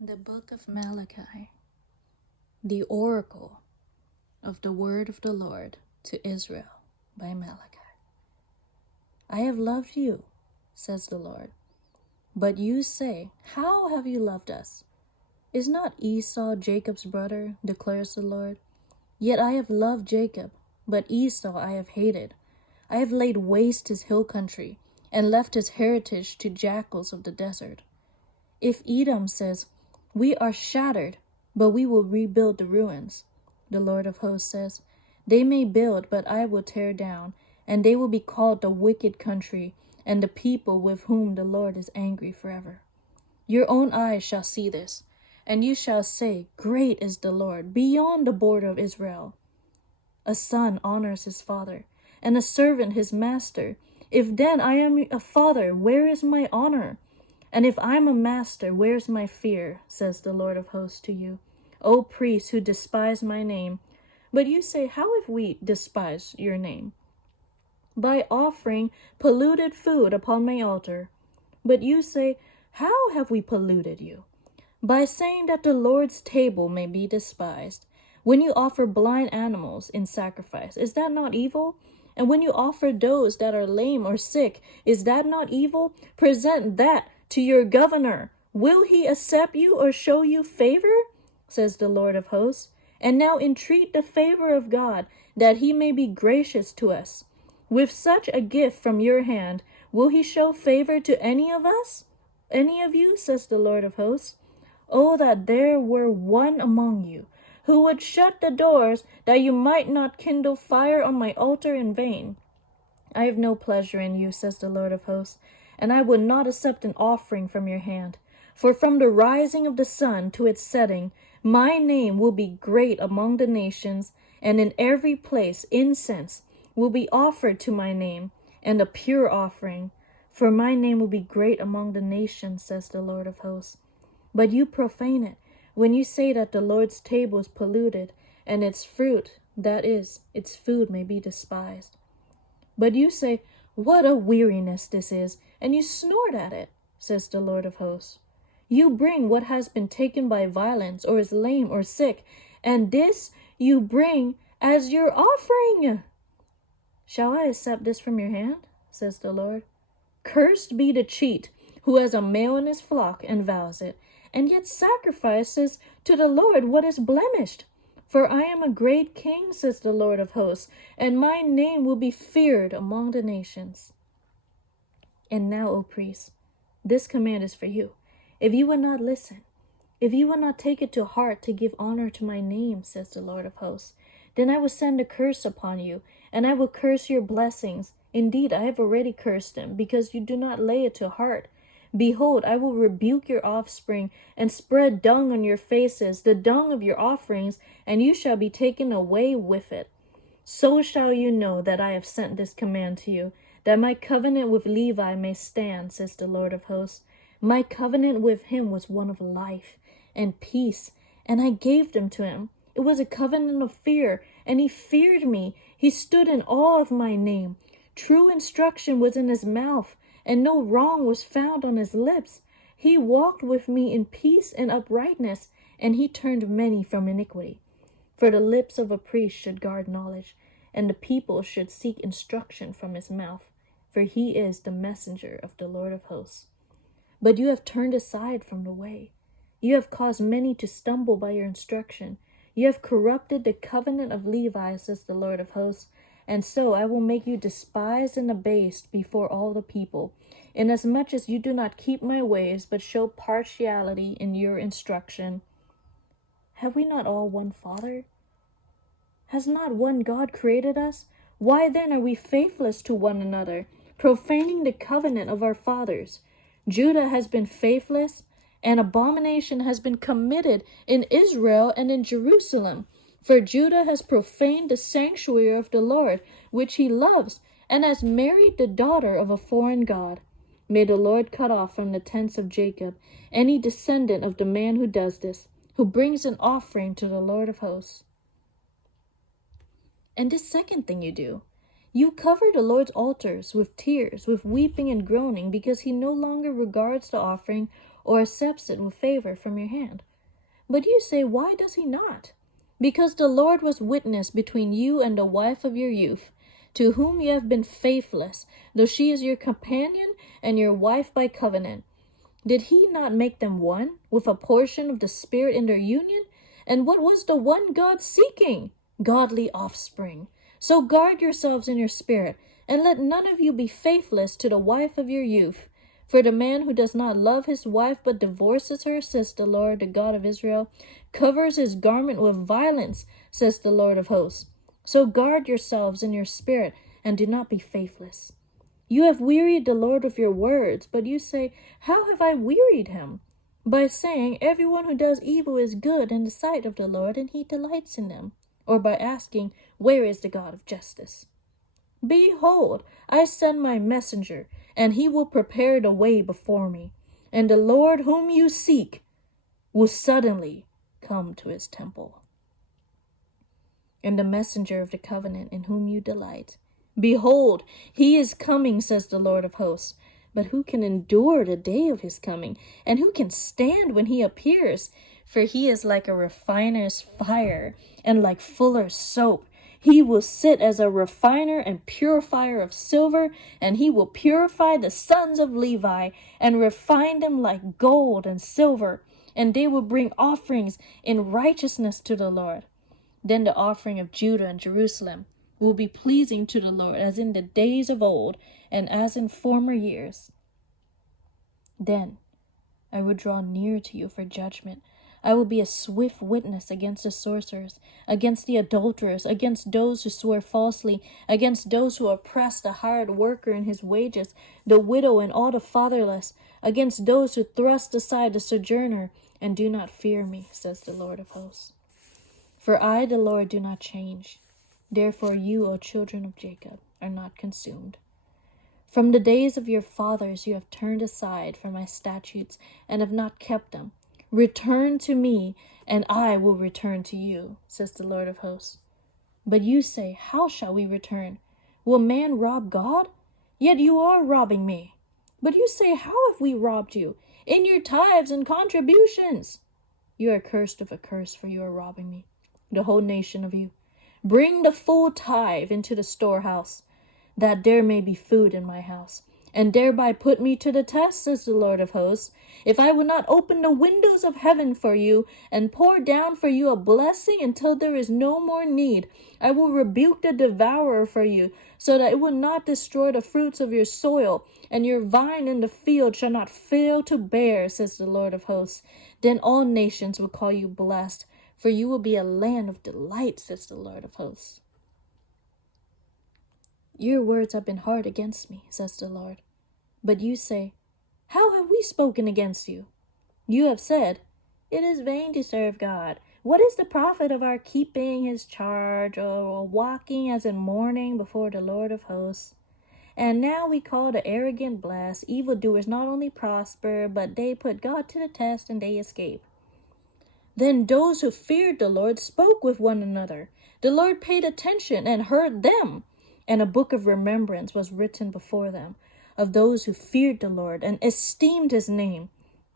The Book of Malachi, the oracle of the word of the Lord to Israel by Malachi. I have loved you, says the Lord. But you say, how have you loved us? Is not Esau Jacob's brother, declares the Lord? Yet I have loved Jacob, but Esau I have hated. I have laid waste his hill country, and left his heritage to jackals of the desert. If Edom says, we are shattered, but we will rebuild the ruins, the Lord of hosts says, they may build, but I will tear down, and they will be called the wicked country, and the people with whom the Lord is angry forever. Your own eyes shall see this, and you shall say, great is the Lord, beyond the border of Israel. A son honors his father, and a servant his master. If then I am a father, where is my honor? And if I am a master, where's my fear, says the Lord of hosts to you, O priests who despise my name. But you say, how have we despised your name? By offering polluted food upon my altar. But you say, how have we polluted you? By saying that the Lord's table may be despised. When you offer blind animals in sacrifice, is that not evil? And when you offer those that are lame or sick, is that not evil? Present that to your governor. Will he accept you or show you favor? Says the Lord of hosts. And now entreat the favor of God, that he may be gracious to us. With such a gift from your hand, will he show favor to any of us? Any of you, says the Lord of hosts. Oh, that there were one among you who would shut the doors, that you might not kindle fire on my altar in vain. I have no pleasure in you, says the Lord of hosts, and I will not accept an offering from your hand. For from the rising of the sun to its setting, my name will be great among the nations, and in every place incense will be offered to my name, and a pure offering. For my name will be great among the nations, says the Lord of hosts. But you profane it, when you say that the Lord's table is polluted, and its fruit, that is, its food, may be despised. But you say, what a weariness this is, and you snort at it, says the Lord of hosts. You bring what has been taken by violence, or is lame or sick, and this you bring as your offering. Shall I accept this from your hand, says the Lord? Cursed be the cheat, who has a male in his flock and vows it, and yet sacrifices to the Lord what is blemished. For I am a great king, says the Lord of hosts, and my name will be feared among the nations. And now, O priests, this command is for you. If you will not listen, if you will not take it to heart to give honor to my name, says the Lord of hosts, then I will send a curse upon you, and I will curse your blessings. Indeed, I have already cursed them, because you do not lay it to heart. Behold, I will rebuke your offspring, and spread dung on your faces, the dung of your offerings, and you shall be taken away with it. So shall you know that I have sent this command to you, that my covenant with Levi may stand, says the Lord of hosts. My covenant with him was one of life and peace, and I gave them to him. It was a covenant of fear, and he feared me. He stood in awe of my name. True instruction was in his mouth, and no wrong was found on his lips. He walked with me in peace and uprightness, and he turned many from iniquity. For the lips of a priest should guard knowledge, and the people should seek instruction from his mouth, for he is the messenger of the Lord of hosts. But you have turned aside from the way. You have caused many to stumble by your instruction. You have corrupted the covenant of Levi, says the Lord of hosts. And so I will make you despised and abased before all the people, inasmuch as you do not keep my ways, but show partiality in your instruction. Have we not all one Father? Has not one God created us? Why then are we faithless to one another, profaning the covenant of our fathers? Judah has been faithless, and abomination has been committed in Israel and in Jerusalem. For Judah has profaned the sanctuary of the Lord, which he loves, and has married the daughter of a foreign god. May the Lord cut off from the tents of Jacob any descendant of the man who does this, who brings an offering to the Lord of hosts. And this second thing you do, you cover the Lord's altars with tears, with weeping and groaning, because he no longer regards the offering or accepts it with favor from your hand. But you say, why does he not? Because the Lord was witness between you and the wife of your youth, to whom you have been faithless, though she is your companion and your wife by covenant. Did he not make them one, with a portion of the Spirit in their union? And what was the one God seeking? Godly offspring. So guard yourselves in your spirit, and let none of you be faithless to the wife of your youth. For the man who does not love his wife but divorces her, says the Lord, the God of Israel, covers his garment with violence, says the Lord of hosts. So guard yourselves in your spirit, and do not be faithless. You have wearied the Lord with your words, but you say, how have I wearied him? By saying, everyone who does evil is good in the sight of the Lord, and he delights in them. Or by asking, where is the God of justice? Behold, I send my messenger, and he will prepare the way before me. And the Lord whom you seek will suddenly come to his temple. And the messenger of the covenant in whom you delight, behold, he is coming, says the Lord of hosts. But who can endure the day of his coming? And who can stand when he appears? For he is like a refiner's fire, and like fuller's soap. He will sit as a refiner and purifier of silver, and he will purify the sons of Levi, and refine them like gold and silver. And they will bring offerings in righteousness to the Lord. Then the offering of Judah and Jerusalem will be pleasing to the Lord, as in the days of old, and as in former years. Then I will draw near to you for judgment. I will be a swift witness against the sorcerers, against the adulterers, against those who swear falsely, against those who oppress the hired worker in his wages, the widow and all the fatherless, against those who thrust aside the sojourner, and do not fear me, says the Lord of hosts. For I, the Lord, do not change. Therefore you, O children of Jacob, are not consumed. From the days of your fathers you have turned aside from my statutes, and have not kept them. Return to me, and I will return to you, says the Lord of hosts. But you say, how shall we return? Will man rob God? Yet you are robbing me. But you say, how have we robbed you? In your tithes and contributions. You are cursed with a curse, for you are robbing me, the whole nation of you. Bring the full tithe into the storehouse, that there may be food in my house, and thereby put me to the test, says the Lord of hosts, if I would not open the windows of heaven for you, and pour down for you a blessing until there is no more need. I will rebuke the devourer for you, so that it will not destroy the fruits of your soil, and your vine in the field shall not fail to bear, says the Lord of hosts. Then all nations will call you blessed, for you will be a land of delight, says the Lord of hosts. Your words have been hard against me, says the Lord. But you say, how have we spoken against you? You have said, it is vain to serve God. What is the profit of our keeping his charge, or walking as in mourning before the Lord of hosts? And now we call the arrogant blessed. Evildoers not only prosper, but they put God to the test, and they escape. Then those who feared the Lord spoke with one another. The Lord paid attention and heard them, and a book of remembrance was written before them, of those who feared the Lord and esteemed his name.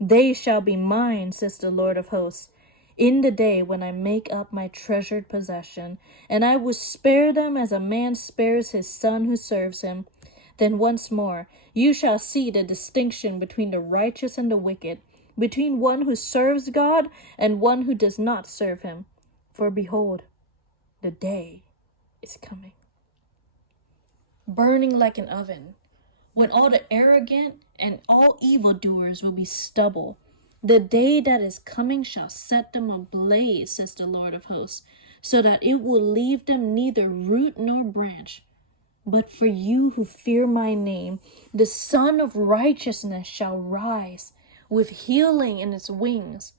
They shall be mine, says the Lord of hosts, in the day when I make up my treasured possession, and I will spare them as a man spares his son who serves him. Then once more you shall see the distinction between the righteous and the wicked, between one who serves God and one who does not serve him. For behold, the day is coming, burning like an oven, when all the arrogant and all evildoers will be stubble. The day that is coming shall set them ablaze, says the Lord of hosts, so that it will leave them neither root nor branch. But for you who fear my name, the Son of Righteousness shall rise with healing in its wings.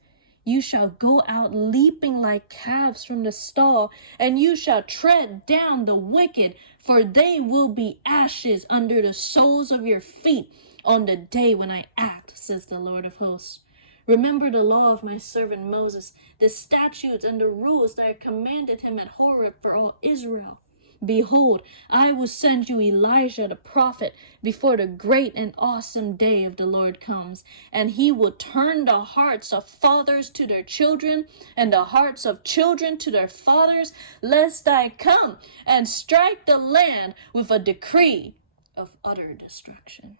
You shall go out leaping like calves from the stall, and you shall tread down the wicked, for they will be ashes under the soles of your feet on the day when I act, says the Lord of hosts. Remember the law of my servant Moses, the statutes and the rules that I commanded him at Horeb for all Israel. Behold, I will send you Elijah the prophet before the great and awesome day of the Lord comes, and he will turn the hearts of fathers to their children, and the hearts of children to their fathers, lest I come and strike the land with a decree of utter destruction.